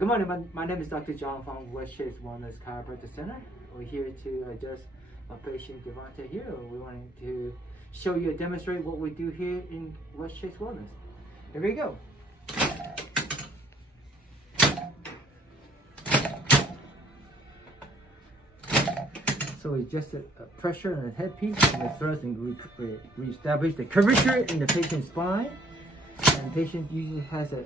Good morning, my name is Dr. John Huang, Westchase Wellness Chiropractic Center. We're here to adjust our patient Devontae here. We wanted to show you and demonstrate what we do here in Westchase Wellness. Here we go. So we adjusted pressure on the headpiece and the thrust, and we establish the curvature in the patient's spine. And the patient usually has a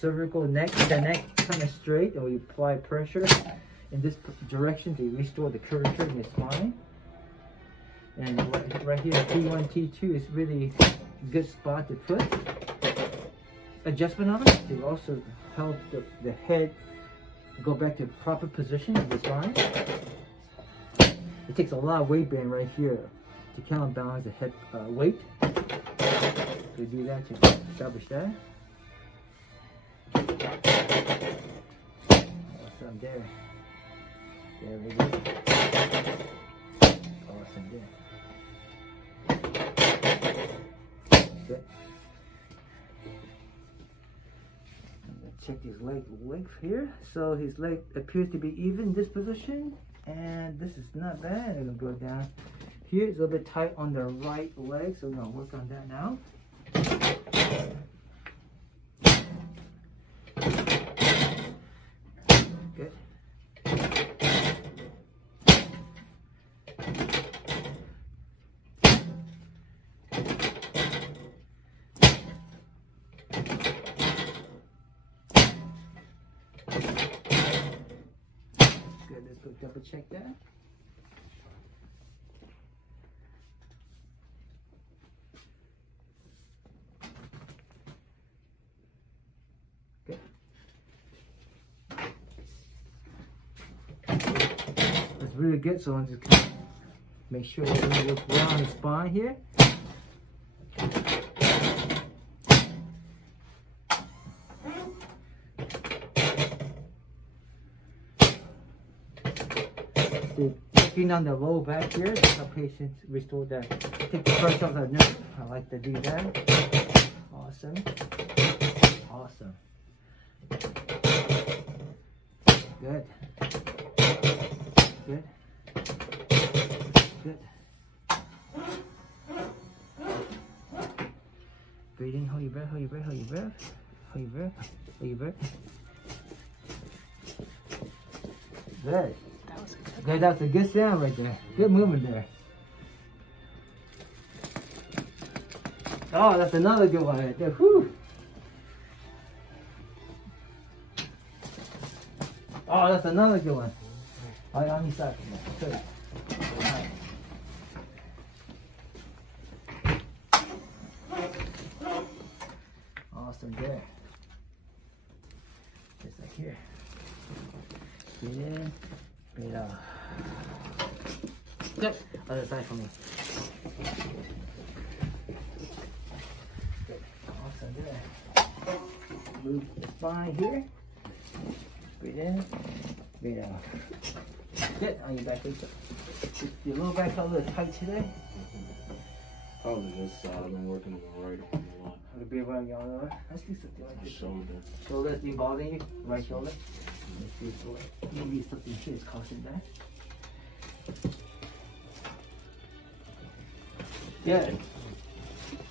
cervical neck, the neck kind of straight, and we apply pressure in this direction to restore the curvature in the spine. And right here, T1, T2 is really a good spot to put adjustment on it to also help the head go back to proper position of the spine. It takes a lot of weight bearing right here to counterbalance the head weight. We do that to establish that. Awesome there. There we go. Awesome there. Good. Check his leg length here. So his leg appears to be even in this position, and this is not bad. It'll go down here. It's a little bit tight on the right leg, so we're gonna work on that now. Good. Good, let's go double check that. Good. That's really good, so I'm just gonna make sure we're gonna look around the spine here. Checking on the low back here, that's how patients restore that. Take the pressure off the nerve. I like to do that. Awesome. Awesome. Good. Good. Good. Breathing, hold your breath, hold your breath, hold your breath. Hold your breath, hold your breath. Good. Good, that's a good sound right there. Good movement there. Oh, that's another good one right there. Whew. Oh, that's another good one. Oh, on your side. Good. Awesome there. Just like here. Breathe in, breathe out. Good. Other side for me. Good. Awesome there. Move the spine here. Breathe in, breathe out. Good. On your back. Your lower back a little tight today. Probably this side. I've been working on the right one a lot. It'll be around your other. Let's do something like this. Shoulder. Shoulder's been bothering you? Right shoulder? Let's see if maybe something here is causing that. Good.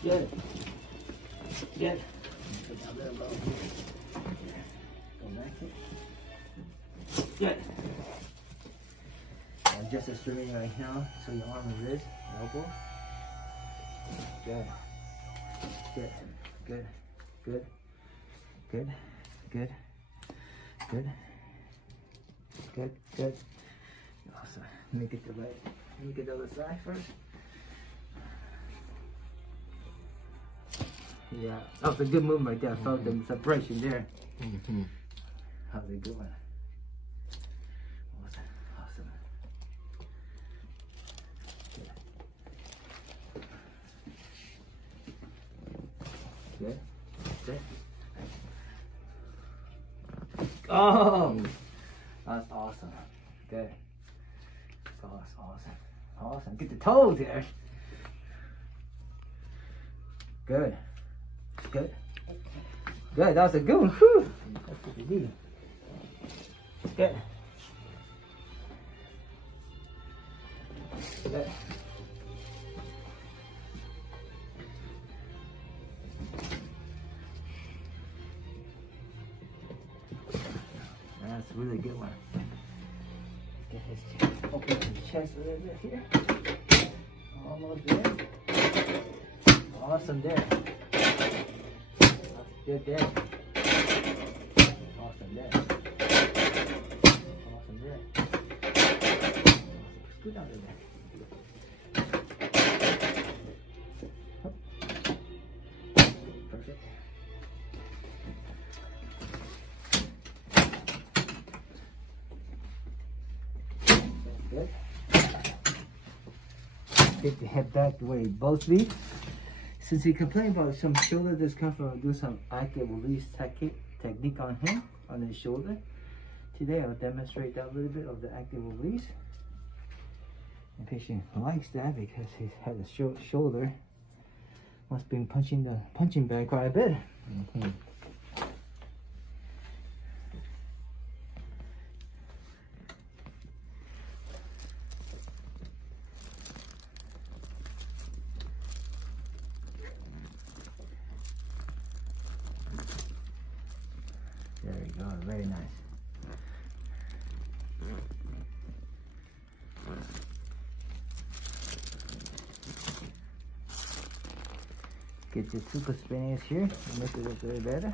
Good. Good. Put that little low here. Go back here. Good. Just a string right now, so your arm and wrist, elbow. Good. Good. Good. Good. Good. Good. Good. Good. Good. Awesome. Let me get the leg. Let me get the other side first. Yeah, that was a good movement right there. I felt the separation there. How's it going? Awesome. Awesome. Good. Good. Oh, that's awesome. Good. That's awesome. Awesome. Get the toes there. Good. Good. Good. That was a good one. Whew. That's what you need. Good. Good. That's a really good one. Get his open his chest a little bit here. Almost there. Awesome there. Good there. Awesome there. Awesome there. Scoot out of there. Perfect. Good. Get the head back the way it both be. Since he complained about some shoulder discomfort, I'll do some active release technique on him, on his shoulder. Today I'll demonstrate that little bit of the active release. The patient likes that because he's had a short shoulder. Must been punching the punching bag quite a bit. There you go, very nice. Get your super spinning here, make it look way better.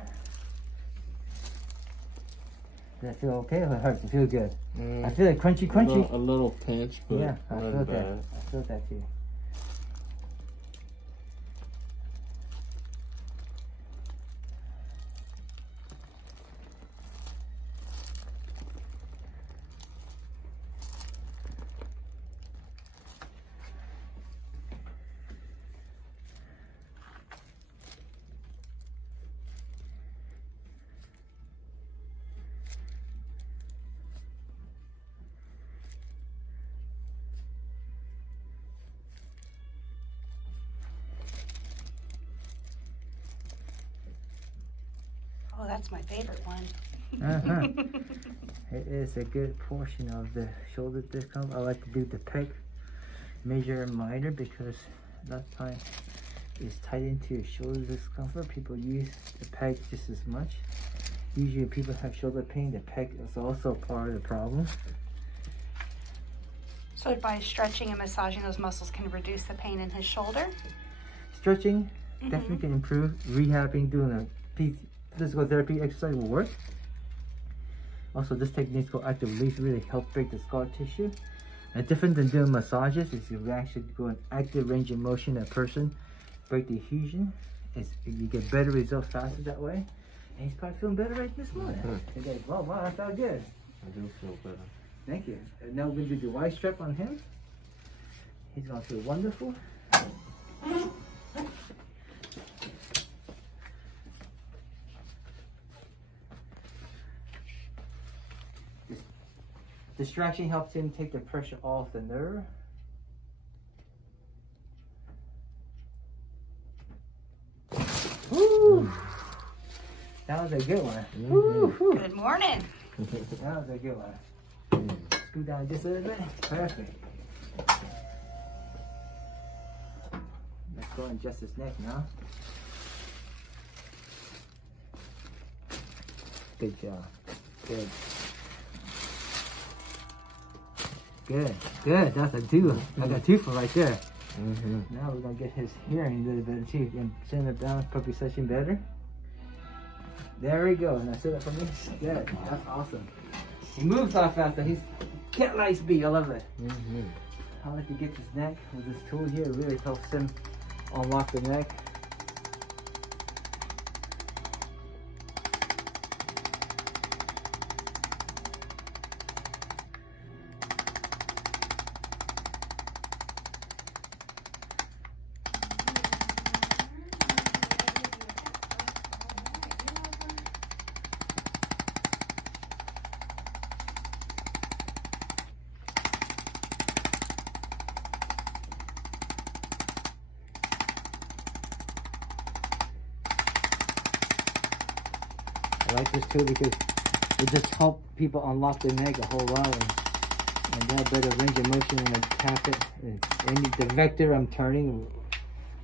Does that feel okay or hurt? It feels good. I feel like crunchy. A little pinch, but yeah, I not feel bad. that. I feel that too. Oh, that's my favorite one. It is a good portion of the shoulder discomfort. I like to do the pec, major and minor, because that time is tied into shoulder discomfort. People use the pec just as much. Usually people have shoulder pain, the pec is also part of the problem. So by stretching and massaging those muscles can reduce the pain in his shoulder? Stretching definitely can improve. Rehabbing, doing a physical therapy exercise will work. Also, this technique called active release really helps break the scar tissue. And different than doing massages is you actually go an active range of motion a person, break the adhesion. You get better results faster that way. And he's probably feeling better right this morning. He's like, oh wow, that felt good. I do feel better. Thank you. And now we're going to do the Y strap on him. He's going to feel wonderful. Distraction helps him take the pressure off the nerve. Woo! That was a good one. Good morning. That was a good one. Scoot down just a little bit. Perfect. Let's go and adjust his neck now. Good job. Good. Good, good. That's a two. That's a two for right there. Now we're gonna get his hearing a little better too. And send it down, proprioception better. There we go. Now sit up for me. Good. That's awesome. He moves a lot faster. He's cat like speed. I love it. I like to get his neck with this tool here. It really helps him unlock the neck. I like this tool because it just help people unlock their neck a whole lot, and they have better range of motion when I tap it. And the vector I'm turning will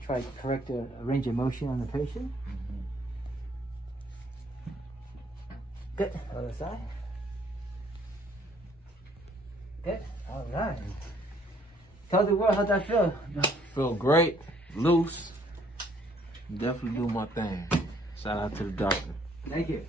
try to correct the range of motion on the patient. Good. Other side. Good. All right. Tell the world how that feel. Feel great, loose. Definitely do my thing. Shout out to the doctor. Thank you.